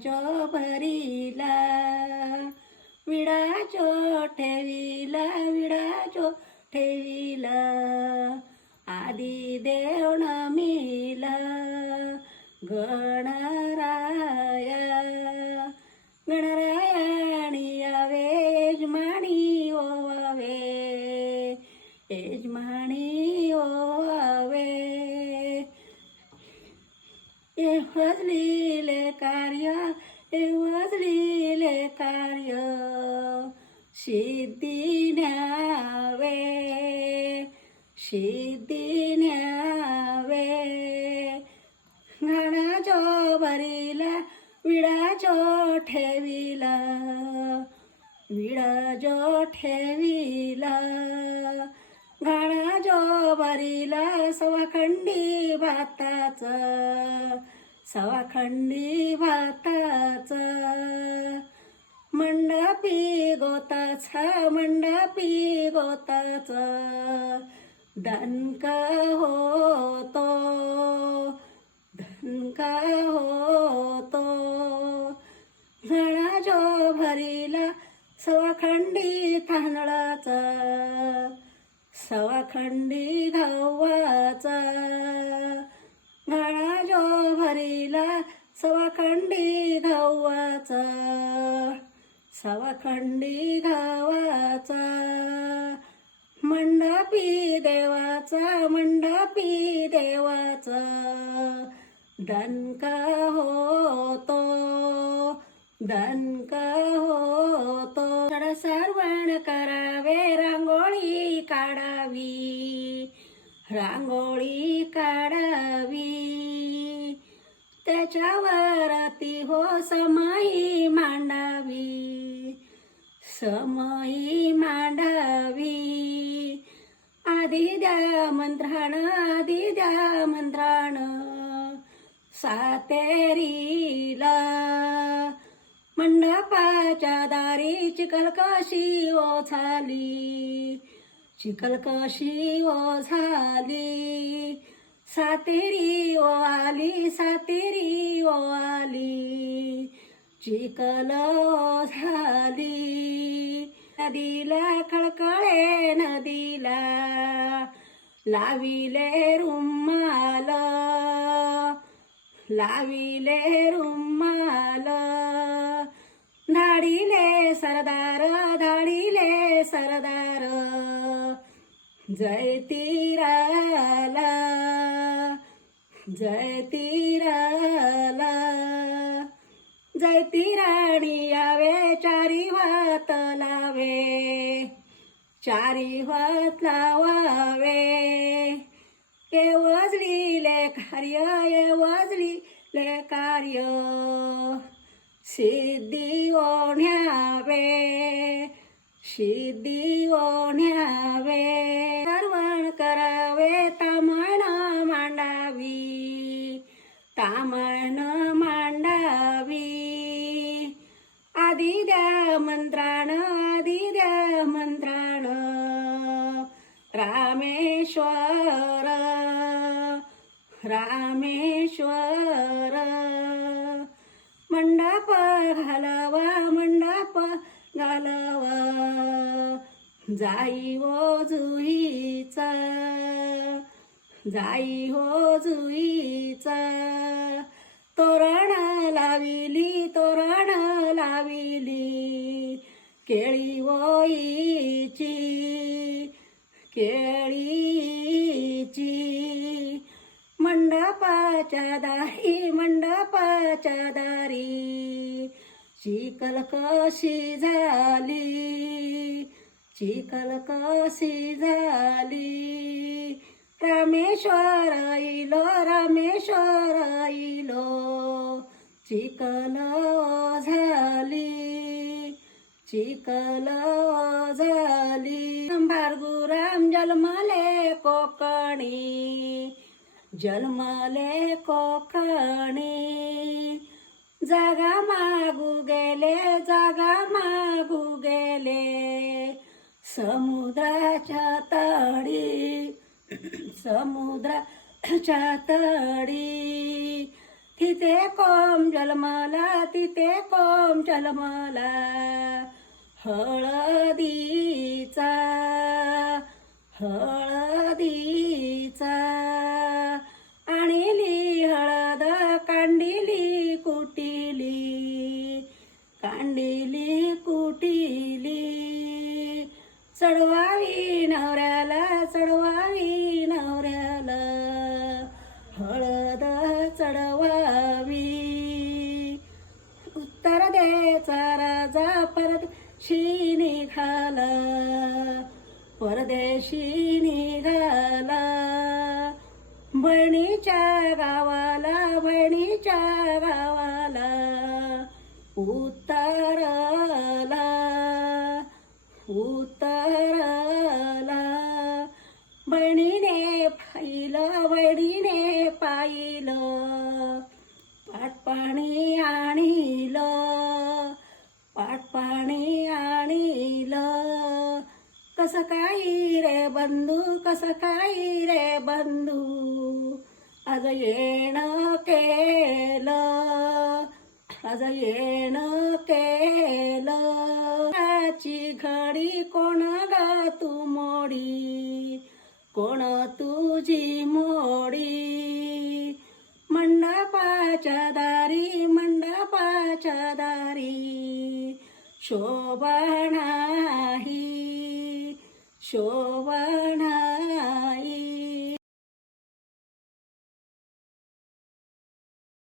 विडाचो भरिला विडाचो ठेविला विडाचो ठेविला आदी देव नमिला गणराया गणरायाणी यावे यजमानी ओवावे यजमानी ओवावे. हे वजलेले सिद्धी न्यावे घणाचो भरिला विडाचो ठेविला विडाचो ठेविला. घाणाचो भरिला सवाखंडी भाताचं सवाखंडी भाताचं. मंडपी गोताचा मंडपी गोताचा. दणक होतो दणक होतो. घणाजो भरिला सवाखंडी तांदळाचा सवाखंडी घावाचा घाणा जो भरिला सवाखंडी गव्हाचा. सवाखंडी गावाचा मंडपी देवाचा मंडपी देवाचा दणक होतो दणक होतो. सर्वण करावे रांगोळी काढावी रांगोळी काढावी. त्याच्यावर ती हो समाई मांडावी. समयी मांडावी. आधी द्या मंत्राण आधी द्या मंत्राण. सातेरीला. मंडपाच्या दारी चिकलकाशी ओझाली? चिकलकाशी झाली सातेरी ओ आली सातेरी ओ आली चिकल झाली नदीला खळखळे नदीला लाविले रुमाल लाविले रुमाल. धाडिले सरदार धाडिले सरदार जय तीराला जय तीरा જયતી રાણી આવે, ચારી વાત લાવે. ચારી વાત લાવે એવો જ લીલે કાર્ય એવો જ લીલે કાર્ય. સિદ્ધિઓ આવે સિદ્ધિઓ આવે કરવણ કરાવે, તમણ માંડાવી. તામણ रामेश्वर रामेश्वर मंडप घालवा मंडप घालवा जाई हो जुईचा जाई हो जुईचा तोरण लाविली तोरण लाविली केळी वईची केळीची मंडपाच्या दारी मंडपाच्या दारी. चिकल कशी झाली? चिकल कशी झाली? रामेश्वर इलो रामेश्वर इलो चिकल झाली चिकल झाली. भार्गुराम जन्मले कोकणी जन्मले कोकणी. जागा मागू गेले जागा मागू गेले. समुद्राच्या तळी समुद्राच्या तळी. तिथे कोम जलमाला तिथे कोम जलमाला. हळद परत शी निघाला परदेशी निघाला. बणीच्या गावाला बणीच्या गावाला उतरला. उतरला. बहिणीने पाहिलं बहिणीने पाहिलं. पाटपाणी आणलं. पाणी आणील. कसं काही रे बंधू कसं काही रे बंधू? आज येणं केलं. आज येणं केलं. त्याची घडी कोण ग तू मोडी? कोण तुझी मोडी? मंडपाच्या दारी मंडपाच्या दारी. ಶೋಭಣಾಹಿ ಶೋಭಣಾ